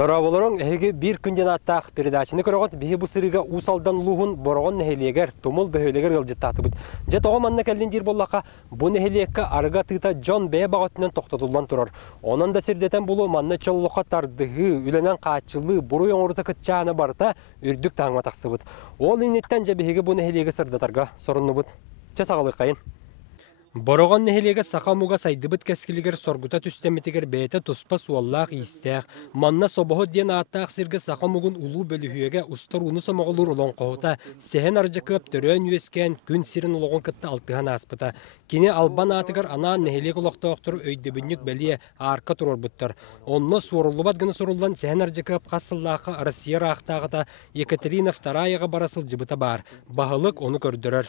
Дараболорон эһиги бир күнден аттаах передачаны көрөгөт биһи бу сырыга усалдан луһун борогон нехелиегер тумул бөһөлегер ылжыттаатыбыт. Же того манна келдин дир боллака бу нехелиекка арыга тыта Джон Б багатынан токтотулган турар. Онон да сирдетен булу манна чоллока тардыгы үленен каачылы буру оңорута кытчааны барта үрдүк таңма таксыбыт. Ол инеттен же биһиги бу нехелиеге сырдатарга соруннубут. Че сагалык кайын. Борогон нехелеге сақамуга сайдыбыт кескилигер соргута түстемитигер бейте туспа суаллаах истеах. Манна собохо ден аттаах сирге сақамугун улу бөлүхүйеге устар уну самоголур улон қоғыта. Сехен аржакып төрөн юескен күн сирин улоғын кытта алтыған аспыта. Кини албан атыгар ана нехелег улоқтоқтыр өйдөбүннүк белие арка турор буттар. Онно суорулубат гыны сурулдан сехен аржакып қасыллаақы Россия рахтағыта Екатерина II барасыл жыбыта бар. Бағылык оны көрдірер.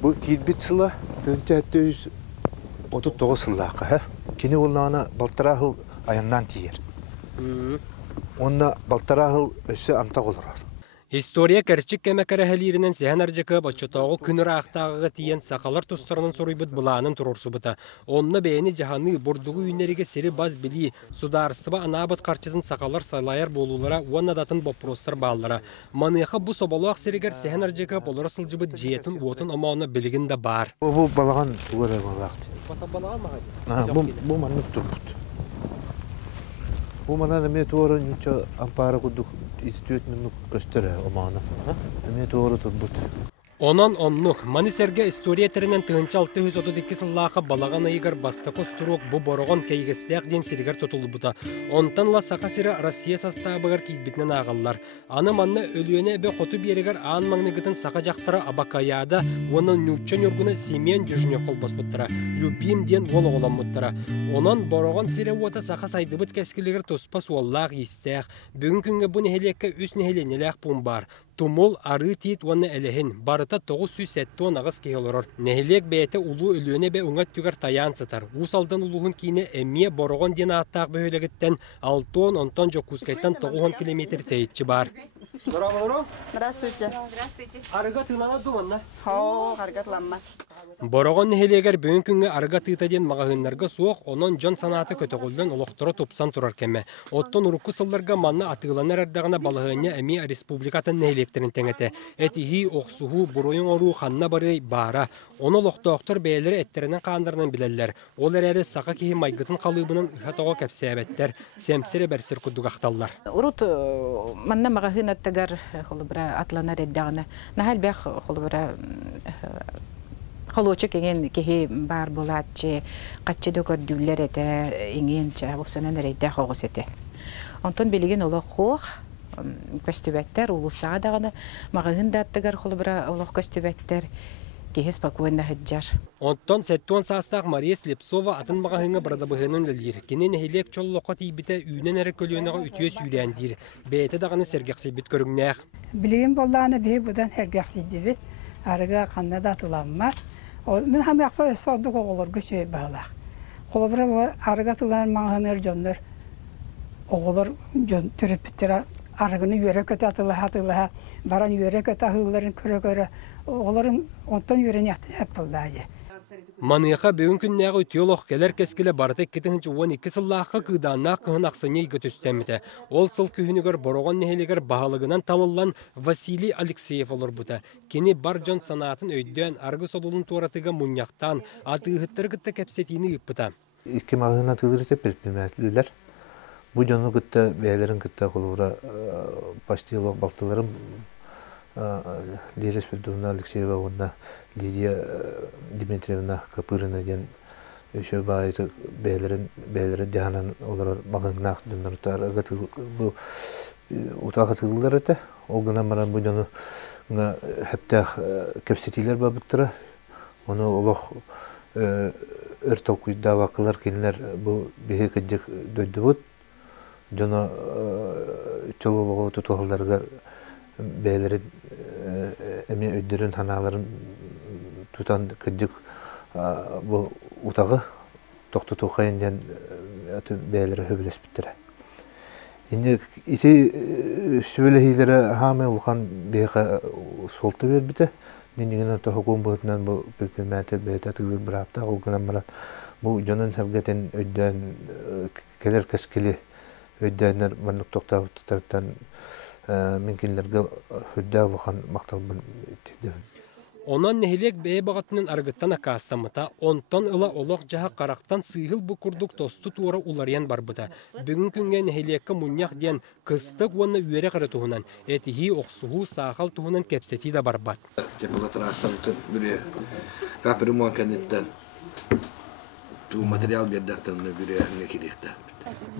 Bu kilbit sıla 1939 sıllığa. Kini olnağına baltarahıl ayından tiyer. Onna baltarahıl ösü antak olur. История кәрчик кәмәкәрәһәлеринен сәһән арҗакы бачытагы күнөр ахтагы тиен сакалар тустарының сорыйбыт буланын турурсубыта. Онны бәйни җаһаны бурдугы юнәргә сире баз били сударстыба анабыт карчытын сакалар сайлаяр болулара уанна датын вопростар баллара. Маныха бу соболак сирегер сәһән арҗакы болар сылҗыбыт җиятын отын аманы билгин дә бар. Бу балаган күрә балакты. Бу манны турбут. Bu mana ne doğru nüçe ampara kuduk istiyetini göstere o mana. Ne doğru tutbut. Ondan onluk Maniserge istoriyeterinden 1632 сыллаақы балаған айығыр бастықыз тұруқ бұ бороған кәйгістіяқ ден сирігер тұтылды бұта. Онтанла сақасыры Россия састабығыр кейбітінен ағалар. Аны манны өліөне бе қоту берігер аң маңнығытын сақа жақтары абақаяда, оны нүрчен үргіні семен дүжіне қол баспыттыра. Любим ден ол оғылан мұттыра. Онан бороған сире уата сақа сайдыбыт кәскілігер тұспа суаллақ естіяқ. Бүгін күнге бұл нехелекке үс нехеленеләқ бұн бар. Тумул ары тиит уанны әліхін. Барыта 907 тон ағыз кейолырыр. Нехелек бәйті улу өліөне бә өңат түгер таян сытар. Усалдан улуғын кейіне әмие бороған ден аттақ бөйлігіттен 6 тон, 10 тон жокускайттан 9 километр тәйітші бар. Здравствуйте. Здравствуйте. Арыға тылана думанна? Хо, арыға тыланма. Борогон нехелегер бүгін күнгі арыға тыйтаден мағағынларға суық, онын жон санаты көтіғылден олықтыры топсан тұрар кәме. Оттон ұрыққы сылларға манна атығыланар ардағына балығыне әме республикатын нехелектерін тәңеті. Әтіхи оқсуғу бұройын ору қанна бары бара. Оны олықтықтыр бәйлері әттерінен қандырынан білелер. Ол әрі сақа кейі майғытын қалыбының ұхатоға кәпсәбәттер. Сәмсірі бәрсір күдіг ақталар. Урут манна мағағын аттығар атланар әддағына. Нахал бәқ Холочек еген кеһи бар булатчы каччы дөкөрдүллер эте иңенче бусанан рейдә хогыс эте. Онтон билеген оло хох көстүбәттер улуса дагы магын даттыгар холбра оло көстүбәттер кеһи спокойно хаҗар. Онтон сеттон састак Мария Слепцова атын магыны бардабыгынын лилер. Кенен хелек чоллока тибите үйнен эре көлөнөгө үтүө сүйләндир. Бәйте дагы сергекси бит көрүңнәк. Билеген болланы бе будан сергекси дибит. Арыга кандада атыламма. Мен хам якпа сордук оголор көчөй балак. Колобра арыга атылган маңгыныр жоннор. Оголор жон төрөптүрө арыгыны үйрөк атыла баран үйрөк атыларын көрө оголорун онтон үйрөнү ап булдажы. Маныха бүгін күннәғы өтіолық кәлер кәскілі барды 2012 сыллаққа қыданна қығын ақсыне егі түстәмеді. Ол сыл күйінігер бороған нехелегер бағалығынан талылан Василий Алексеев олыр бұта. Кені бар жон санатын өйден арғы солуын туаратыға мұнияқтан атығыттыр күтті кәпсетіні үппіта. İki mağına tığırıta pertmemezliler. Bu jonu күтті бәйлерін күтті қолуыра паштиялық балтыларым Лирия Спиридоновна Алексеева, онна Лидия Дмитриевна Капырина ден өші байты бәйлері жағынан олар мағыннақ дүніртар бұл ұтаға тығылдар өті. Ол ғына маран бұл жоны әптәқ кәпсетейлер бабыттыра. Оны олық өртау күйді вақылар келінер бұл бейі кәдек дөйді бұд. Жоны чололығы тұтуғылдарға бәйлері әме өйдерін таналарын тұтан кәдік бұл ұтағы тоқты тоқайын ден бәйлері хөбілес біттірі. Енді isi сөйлейлері хаме ұлған бейға солты бер біті. Дендігін өті хукум бұғытынан бұл бүлпілмәті бәйті түгір бір апта ұлғынан мұрат. Бұл жонын сәлгетін өйден келер кәскілі Öddenler manlık tokta tutartan mümkünlerge hüdde bakan maktabın etdi. Ondan nehilek beye bağıtının argıttan akastamıta, ondan ıla olaq jaha qaraqtan sığıl bu kurduk tostu tuğra ularayan barbıda. Bugün künge nehilekka munyak diyen kıstık vanna üyere qarı tuğunan, etihi oqsuhu sağal tuğunan kepseti da barbat. Cepalatın asamtın biri kapırı muhakennetten tu material berdaktan biri nekidikte.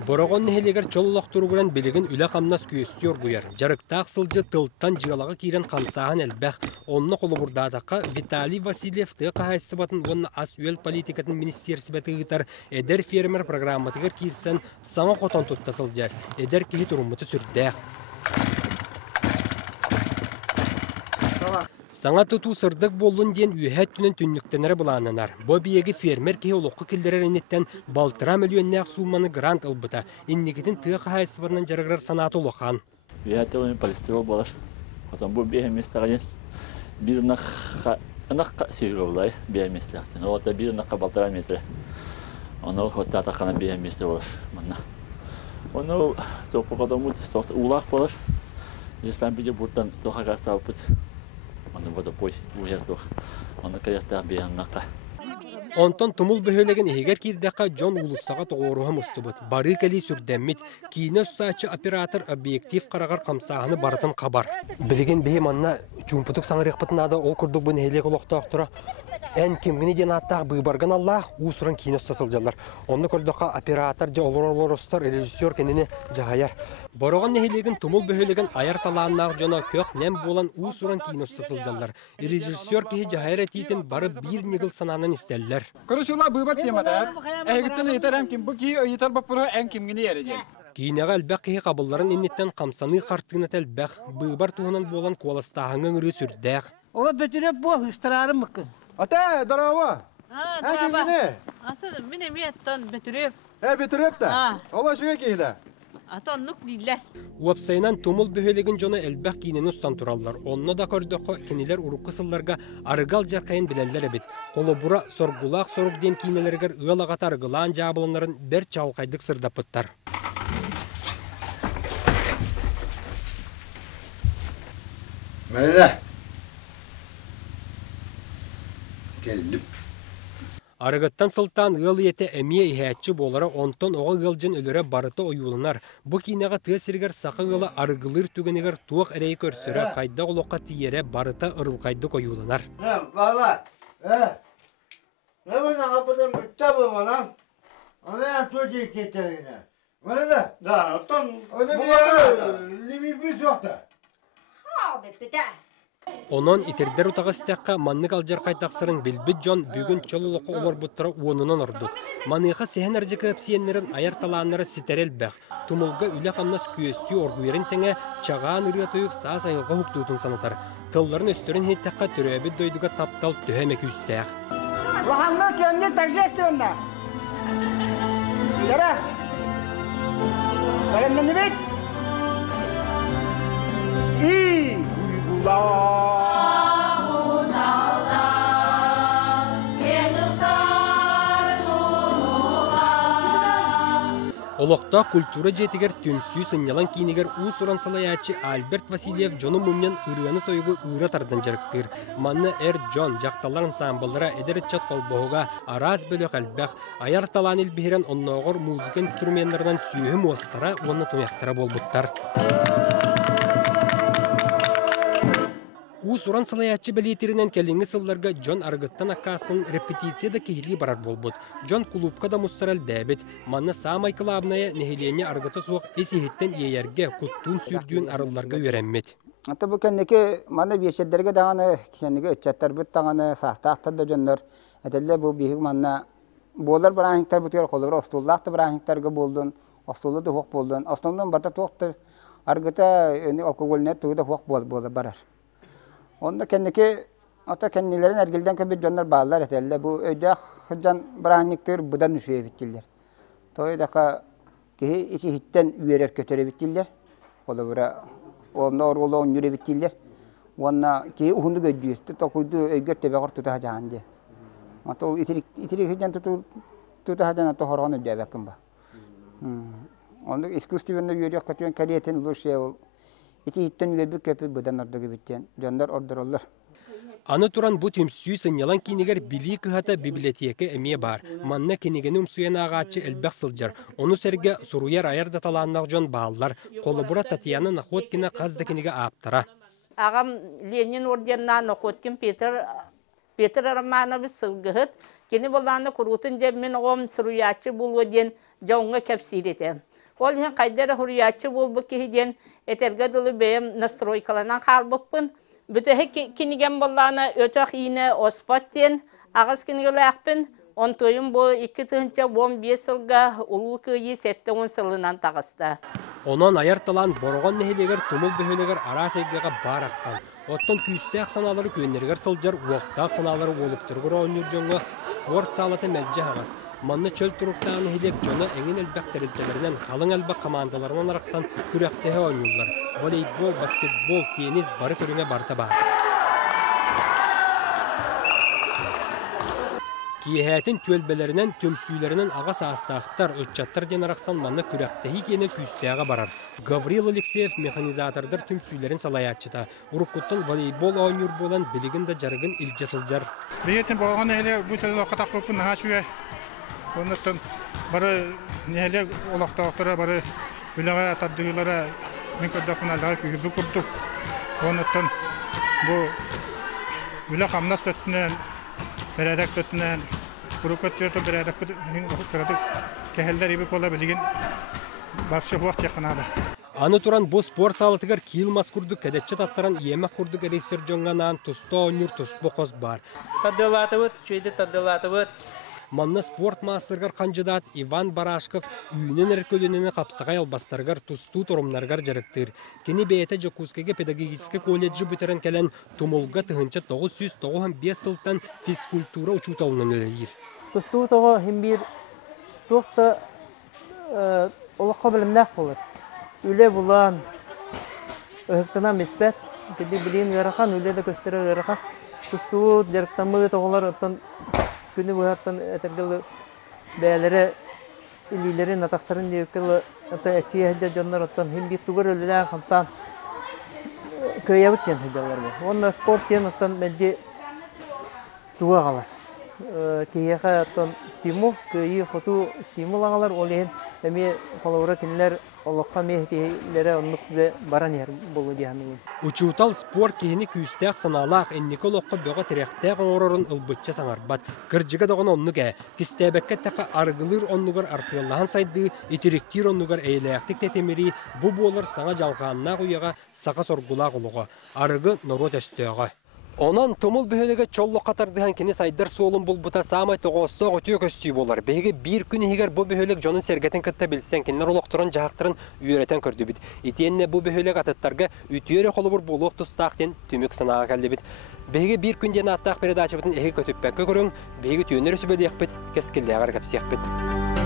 Borogon neheleger çololaq turuguran biligin üle qamnas küyestüyor guyar. Jarıktaq sılcı tılttan jığalağı kiren qamsağın elbaq. Onunla qolu burdadaqa Vitaliy Vasilyev tıqa haystibatın onna as üel politikatın ministersibeti gıtar eder fermer programmatıgar kilsen sana qoton tuttasılcar. Eder kihi turumutu sürdäq. Sana tutu sırdık bollun diyen üyhet tünün tünlüktenere bulananar. Bu biyegi fermer kihi oluqı kilderer initten baltıra milyonnak summanı grant ılbıta. İnnigitin tıqa haystibatından jarıgrar sanatı oluqan. Üyhet tünün polisterol bolar. Otan bu biyemestağın bir naqqa seyir olay biyemestağın. O da bir naqqa baltıra metre. Onu hotta taqana biyemestağ bolar. Manna. Onu topu qadamut toqta ulaq bolar. Yestan bije burdan toqa gastapıt. Onu boda boy uyardık. Onu kayakta bir naqqa. Onton tumul böhölegen eger kirdeqa John Ulussaga toğuruha mustubut. Barı keli sürdemmit. Kine ustaçı operator obyektiv qaragar qamsağını barıtın qabar. Bilgen behi manna çumputuk sanırıqpıtına da ol kurduk bu nehelek oloqtaqtıra. En kimgini den attaq bıbargan Allah usuran kine ustasılcalar. Onu kurduqa operator ja olorostar rejissör kendini jahayar. Borogan nehelegin tumul böhölegen ayar talağınaq jona kök nem bolan usuran kine ustasılcalar. Rejissör kihi jahayar etitin barı bir nigil sananın isterler. Konuşular bu bir temada. Eğitim yeter hem kim bu ki yeter bapura en kim gini yerecek. Kinegal beqi qabulların innitten qamsаны qartığına tel beq bıbar tuğunan bolan kolastağının ürü sürdäq. O betürep bu hıstararı mıkın. Ata darava. Kim gini? Asıl benim yettan betürep. Bitirip de. Ola şuna kiydi. Atonluk diller. Websaynan tumul böhölegin jona elbeq kineni ustan turallar. Onna da kordoqo kiniler urukqısıllarga argal jarqayın bileller ebit. Kolobura sorgulaq sorug den kinelerger ıalagat argılan jabılınların ber çavqaydık sırdapıttar. Merhaba. Geldim. Arıgıttan sıltan ığıl yete emiye ihayatçı bolara onton oğa ığılcın ölüre barıta oyulunar. Bu kinaga tığ sirger sağı ığıla argılır tügeniger tuğ ereyi körsüre kayda oloqa tiyere barıta ırılkaydık oyulunar. Valla. Ne bana kapıdan müttabı bana? Ona yaptığı keterine. Bana da. Da, tam. Ona bir limi bir sokta. Ha, be de. Onun itirder utağıstakka manныk aljar kaytaqsırın bilbit John bugün çoluluqı olur buttura uonunun orduk. Manıqa sehen arjıkı hapsiyenlerin ayar talanları siterel beq. Tumulga üle qamnas küyestü orguyerin tenge çağağın ırıya toyuk sağ sayılga hukdutun sanatar. Tılların östörün hittaqqa töröbit doyduga taptal töhemek üstaq. Vahanna kendi tercih onda. Yara. Ben ne bek? İyi. Oloqta kultura jetiger tümsü sınyalan kiniger usuran salayatçı Albert Vasilyev John'un munyan ırıyanı toygu ıra tardan jarıktır. Manna John jaktalar ansambıllara eder çat kolboğuga araz bölük albaq ayar talan ilbihiren onnoğur muzika instrumenlardan süyühüm ostara onna toyaktara bolbuttar. Usuran salayatçı belirtirinden kelliğini sıllarga John argıttan akkasının repetitsiyada kihili barar bolbut. John kulupka da mustaral bebet. Manna Samay Klabnaya nehiliyeni argıta soğuk esihitten iyerge kuttun sürdüğün arıllarga öğrenmet. Hatta bu kendiki manna biyeşedlerge dağını kendiki ötçetler büt dağını sahtaqtar da Johnlar. Etelle bu bihik manna boğlar bırahinktar bütüyor kolur. Ostullaqtı bırahinktarga boldun. Ostullu da hoq boldun. Ostundan barda toqtır. Argıta alkoholnet tuğda hoq boğlar barar. Onda kendiki ata kendilerin ergilden köbet Johnlar bağlar etelle. Bu öde hıcan bırahinktar budan üsüye bittiler. Toy daka ki içi hitten üyeler kötüre bittiler. Ola bura onda orgulu on yürü bittiler. Ona ki uhundu gödüyor. Tokuydu ögör tebe kor tuta hacan diye. Ata itirik hıcan tuta hacan ata horonu diye bakın ba. Onda искусственно yürüyor katıyorsun kaliyetin olur şey ol. İti hitten üyebük köpü budan orada bitten. Canlar orada olurlar. Аны туран бу түмсүй сынялан кинигер били кыхата библиотека эмие бар. Манна кинигеним суян агачы элбек сылжар. Ону серге суруяр аярда таланнак жон бааллар. Колобура Татьяна Находкина казда киниге аптара. Ағам Ленин орденна Находкин Петр Романович сылгыхыт. Кені боланы құрутын деп мен оғым суруячы бұл өден жауынға кәпсиретен. Ол ең қайдары хуруячы бол бұл кейден әтерге дылы бәйім настройкаланан қалбықпын. Бүтігі кенеген боланы өтіқ иіне оспаттен, ағыз кенегелі әқпін, он тойым бұл 2-15 сылға ұлы күйі 7-10 сылынан тағысты. Онон аярталан борған нехелегер тумыл бөхелегер арасайгаға бар аққан. Оттон күйістәк саналары көнергер сылжар уақтақ саналары олып тұрғыр ойныр жоңы спорт салаты мәлже ағас. Манны чөл тұрықтағын хелек жоны әңін әлбәқ тәрілтелерінен қалың әлбәқ командаларынан арақсан күрәқтәе ойнылар. Волейбол, баскетбол, теннис бары көріңе барта бар. Киехәтін төлбелерінен, төмсүйлерінен ағас астақтар, өтчаттар ден арақсан манны күрәқтәхи кені күйістәға барар. Гаврил Алексеев механизатордар төмсүйлерін салаятчыта. Уруккуттың волейбол ойныр болан білігін да жарығын илчесілжар. Бейетін болған әлі бұл чәлі қата қылпын наға шүйе. Онықтан бары нәлі олақтақтары бары үліға тардығылары мен көрдіқпін әліға күйібі күрдік. Онықтан бұл үлі қамнас төттінен, бәрәрәк төттінен, ұрықат төттін бәрәрәк күрдік кәхелдер ебіп ола білген бақшы уақыт жақынады. Аны туран бұл спорт салатығар кейл маскурдық кәдетчі таттаран емек құрдық әрейсер жоңғанан тұсты ойныр тұсты қос бар. Таддылатывыт, чөйді таддылатывыт. Манна спорт мастыргар кандидат Иван Барашков үйінен әркөлінені қапсағай албастаргар тұсту тұрымнаргар жарықтыр. Кені бәйті Жокускеге педагогическі колледжі бүтерін кәлін тұмылға тұхынчы 995 сылтан физкультура учуталынан өлейір. Тұсту тұғы хембір тұқты олыққа білімнәк болыр. Үле бұлан, өйіктінен меспәт, кеді білейін ғарақан, үле де көстері ғарақан. Тұсту жарықтамы тұғылар күні бұғаттан әтіргілі бәлері үлілерін атақтарын деукілі әтчие әді жонлар оттан хембір тұғыр өлілер қантан көйәбіт кен хыжалар бар. Онна спорт кен оттан бәнде туға қалар. Кейеға оттан стимул, көйі фоту стимул ағалар ол ең әме қалауыра кенілер олыққа мехтейлері онлық бе баран ер болу дейәнігін. Учутал спорт кейіні күйістәк саналақ әннекі олыққа бөға тіректәк оңырырын ұлбытча саңарбат. Кіржігі дағын оннық ә. Кістәбәкке тақы арғылыр оннығыр артығылаған сайды, итеректер оннығыр әйләқтік тәтемері бұ болыр саңа жалғанына қойыға сақа соргулақ ұлығы. Арғы нұрот өстіға. Онан томул бөхөлеге чоллы қатардыған кені сайдар суолын бұл бұта самай тоғыстық өтіе көстүй болар. Беге бір күн егер бұл бөхөлек жонын сергетін кітті білсен, кенлер олықтырын жағықтырын үйеретін көрді біт. Етенне бұл бөхөлек атыттарға үтіері қолы бір болуқ тұстақтен түмік сынаға кәлді біт. Беге бір күнден аттақ передачы бітін әйі көтіппәкі көрің, беге түйенер үсі бөлек біт, кескілі ағар кәпсек біт.